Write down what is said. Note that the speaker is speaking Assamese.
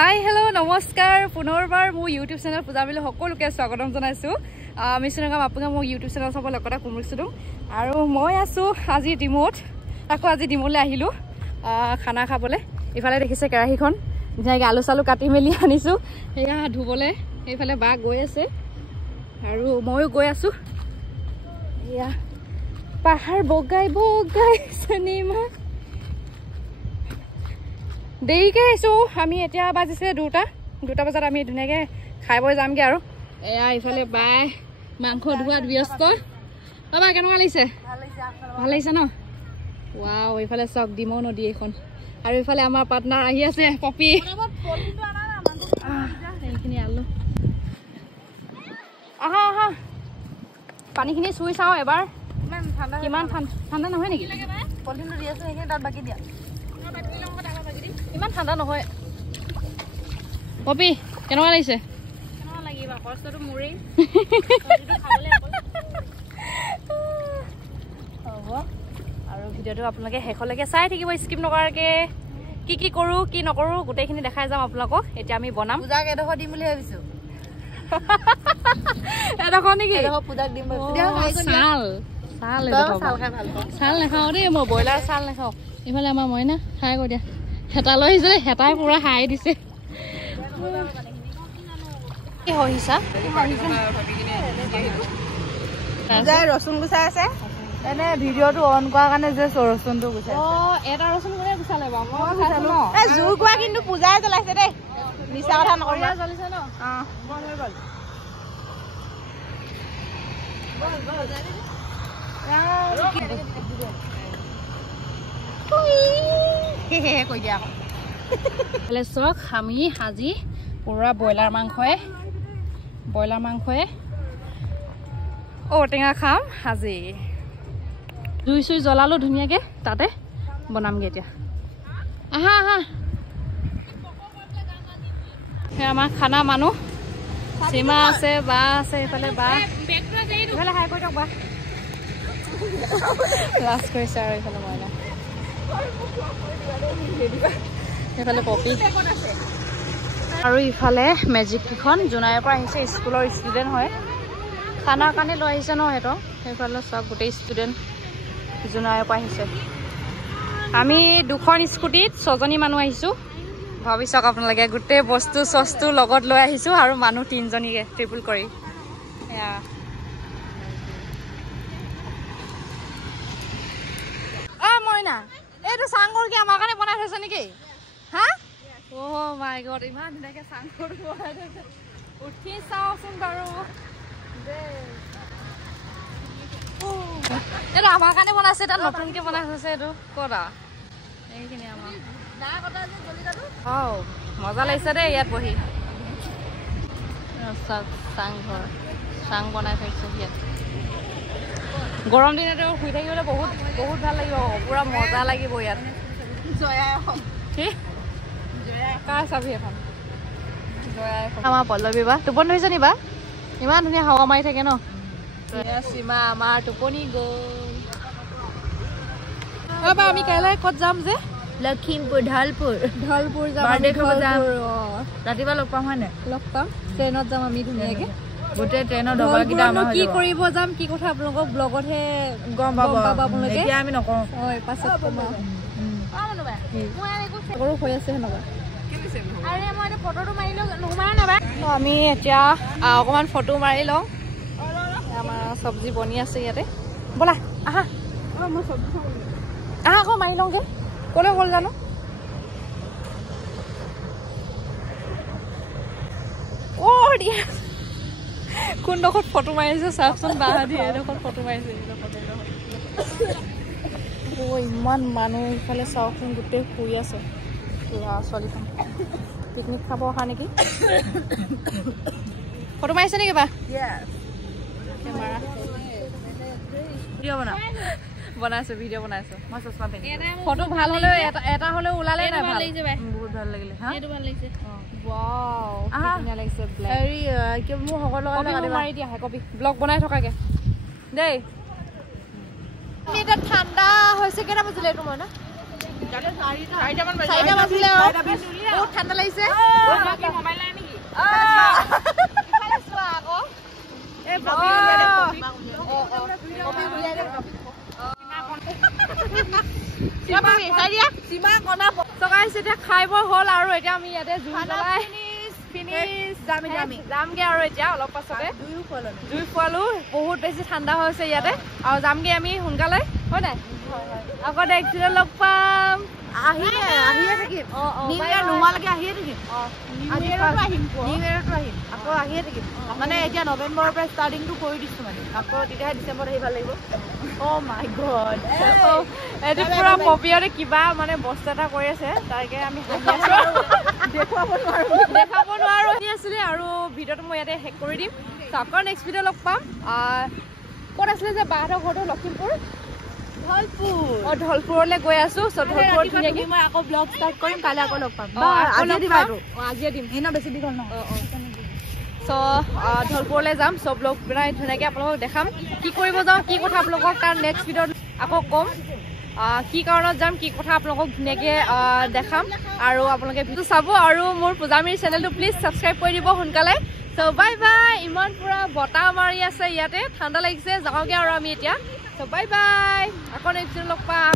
হাই হেল্ল' নমস্কাৰ পুনৰবাৰ মোৰ ইউটিউব চেনেল পূজাবিলে সকলোকে স্বাগতম জনাইছোঁ আমি চিনেগাম আপোনাক মোৰ ইউটিউব চেনেল চাব লগতে কুমৰিছোঁ আৰু মই আছোঁ আজি ডিমত আকৌ আজি ডিমলৈ আহিলোঁ খানা খাবলৈ ইফালে দেখিছে কেৰাহীখন ধুনীয়াকৈ আলু চালু কাটি মেলি আনিছোঁ সেয়া ধুবলৈ সেইফালে বা গৈ আছে আৰু ময়ো গৈ আছোঁ এয়া পাহাৰ বগাই বগাই চিনেমা দেৰিকৈ আহিছোঁ আমি এতিয়া বাজিছে দুটা বজাত আমি ধুনীয়াকৈ খাই বৈ যামগৈ আৰু এয়া ইফালে বাই মাংস ধোৱাত ব্যস্ত বাবা কেনেকুৱা লাগিছে ভাল লাগিছে ন ৱাও এইফালে চাওক ডিমৌ নদী এইখন আৰু এইফালে আমাৰ পাৰ্টনাৰ আহি আছে পপি এইখিনি আলু আহা আহা পানীখিনি চুই চাওঁ এবাৰ কিমান ঠাণ্ডা নহয় নেকি পলিথিনটো দি আছোঁ সেইখিনি তাত বাকী দিয়া ইমান ঠাণ্ডা নহয় পপি কেনেকুৱা লাগিছে কেনেকুৱা লাগিব কষ্টটো মোৰেই হ'ব আৰু ভিডিঅ'টো আপোনালোকে শেষলৈকে চাই থাকিব স্কিপ নকৰাকৈ কি কৰোঁ কি নকৰোঁ গোটেইখিনি দেখাই যাম আপোনালোকক এতিয়া আমি বনাম পূজাক এডোখৰ দিম বুলি ভাবিছোঁ এডোখৰ নেকি এডোখৰ পূজাক দিম চাল নাখাওঁ দেই মই ব্ৰইলাৰ চাল নাখাওঁ এইফালে আমাৰ মইনা খাই কৈ দিয়া হেতা লৈ আহিছে হেতাই পুৰা হাই দিছে ৰচুন গুচাই আছে এনে ভিডিঅ'টো অন কৰা কাৰণে যে ৰচুনটো গুচাই এটা ৰচুন কোনে গুচালে বাৰু মই জোৰ কোৱা কিন্তু পূজাই জ্বলাইছে দেই মিছা কথা নকৰিবা জ্বলিছে ন চক আমি আজি পুৰা ব্ৰইলাৰ মাংসয়ে ঔটেঙা খাম আজি জুই চুই জ্বলালো ধুনীয়াকে তাতে বনামগে এতিয়া আহা আহা আমাৰ খানা মানুহ সীমা আছে বা আছে এইফালে বা এইফালে হাই কৰি দিয়ক বা লাজ কৰিছে আৰু এইফালে মইনা এইফালে পপি আৰু ইফালে মেজিক কেইখন জোনাইৰ পৰা আহিছে স্কুলৰ ষ্টুডেণ্ট হয় খানাৰ কাৰণে লৈ আহিছে ন সিহঁতক সেইফালে চব গোটেই ষ্টুডেণ্ট জোনাইৰ পৰা আহিছে আমি দুখন স্কুটিত 6জনী মানুহ আহিছোঁ ভাবি চাওক আপোনালোকে গোটেই বস্তু চস্তু লগত লৈ আহিছোঁ আৰু মানুহ 3জনীকে ট্ৰিপল কৰি এয়া মইনা এইটো চাংঘৰ কি আমাৰ কাৰণে বনাই থৈছে নেকি হা অ' মাই গড ইমান ধুনীয়াকৈ চাংঘৰ বনাই থৈছে উঠি চাওঁচোন বাৰু এইটো আমাৰ কাৰণে বনাইছে তাত নতুনকৈ বনাই থৈছে এইটো ক'তা এইখিনি আমাৰ মজা লাগিছে দেই ইয়াত বহি চাংঘৰ চাং বনাই থৈছে ইয়াত গৰম দিনতো শুই থাকিবলৈ বহুত ভাল লাগিব পুৰা মজা লাগিব ইয়াত কাৰ চাবি এখন আমাৰ পল্লৱী বা টোপনি ধৰিছে নি বা ইমান ধুনীয়া হাৱা মাৰি থাকে ন সীমা আমাৰ টোপনি গ'ল আমি কাইলৈ ক'ত যাম যে লখিমপুৰ ঢলপুৰ যাম ৰাতিপুৱা লগ পাম হয় নাই লগ পাম ট্ৰেইনত যাম আমি ধুনীয়াকৈ গোটেই ট্ৰেইনৰ ডবাকেইটা আমাৰ কি কৰিব যাম কি কথা আপোনালোকক ব্লগতহে গম পাব আপোনালোকে এতিয়া আমি নকওঁ পাছত কম আৰু হৈ আছে সেনেকুৱা আমি এতিয়া অকণমান ফটো মাৰি লওঁ আমাৰ চব্জি বনি আছে ইয়াতে ব'লা আহা আকৌ মাৰি লওঁগৈ ক'লৈ গ'ল জানো দিয়া কোনডোখৰত ফটো মাৰিছে চাওকচোন বাহাদি এডোখৰত ফটো মাৰিছে ইমান মানুহ ইফালে চাওকচোন গোটেই শুই আছে ল'ৰা ছোৱালীখন পিকনিক খাব অহা নেকি ফটো মাৰিছে নেকি বা বনাইছো ভিডিঅ' বনাইছো মই চশমা পিন্ধি ফটো ভাল হ'লেও এটা হ'লেও ওলালে নাই ভাল বহুত ভাল লাগিলে মোৰ সকলো মাৰি দিয়া কপি ব্লগ বনাই থকাকে দেই ঠাণ্ডা হৈছে কেইটা বাজিলে এইটো মই না 4টা বাজিলে বহুত ঠাণ্ডা লাগিছে এতিয়া আমি ইয়াতে জুই জ্বলাই ফিনিছ যামগে আৰু এতিয়া অলপ পাছতে জুই খোৱালো বহুত বেছি ঠাণ্ডা হৈছে ইয়াতে আৰু যামগে আমি সোনকালে হয় নাই আকৌ নেক্সট ভিডিঅ' লগ পাম আহিয়ে থাকিম নিউ ইয়াৰ নোহোৱালৈকে আহিয়ে থাকিম নিউ ইয়াৰতো আহিম আকৌ আহিয়ে থাকিম মানে এতিয়া নৱেম্বৰৰ পৰা ষ্টাৰ্টিংটো কৰি দিছোঁ মানে আকৌ তেতিয়াহে ডিচেম্বৰত আহি ভাল লাগিব অ' মাই গড এইটো পুৰা পপিয়ৰে কিবা মানে বস্তু এটা কৰি আছে তাকে আমি দেখুৱাব নোৱাৰো আছিলে আৰু ভিডিঅ'টো মই ইয়াতে শেষ কৰি দিম আকৌ নেক্সট ভিডিঅ' লগ পাম ক'ত আছিলে যে বাহঁতৰ ঘৰটো লখিমপুৰ ধলপুৰলৈ গৈ আছো মই আকৌ ব্লগ ষ্টাৰ্ট কৰিম কাইলৈ আকৌ লগ পাম আজিয়ে দিম এনে বেছি দীঘল নহয় ধলপুৰলৈ যাম চব ব্লগ বনাই ধুনীয়াকৈ আপোনালোকক দেখাম কি কৰিব যাওঁ কি কথা আপোনালোকক তাৰ নেক্সট ভিডিঅ'ত আকৌ ক'ম কি কাৰণত যাম কি কথা আপোনালোকক ধুনীয়াকৈ দেখাম আৰু আপোনালোকে ভিডিঅ' চাব আৰু মোৰ পূজামীৰ চেনেলটো প্লিজ ছাবস্ক্ৰাইব কৰি দিব সোনকালে বাই বাই ইমান পুৰা বতাহ মাৰি আছে ইয়াতে ঠাণ্ডা লাগিছে যাওঁগৈ আৰু আমি এতিয়া বাই বাই আকৌ নেক্সট লগ পাম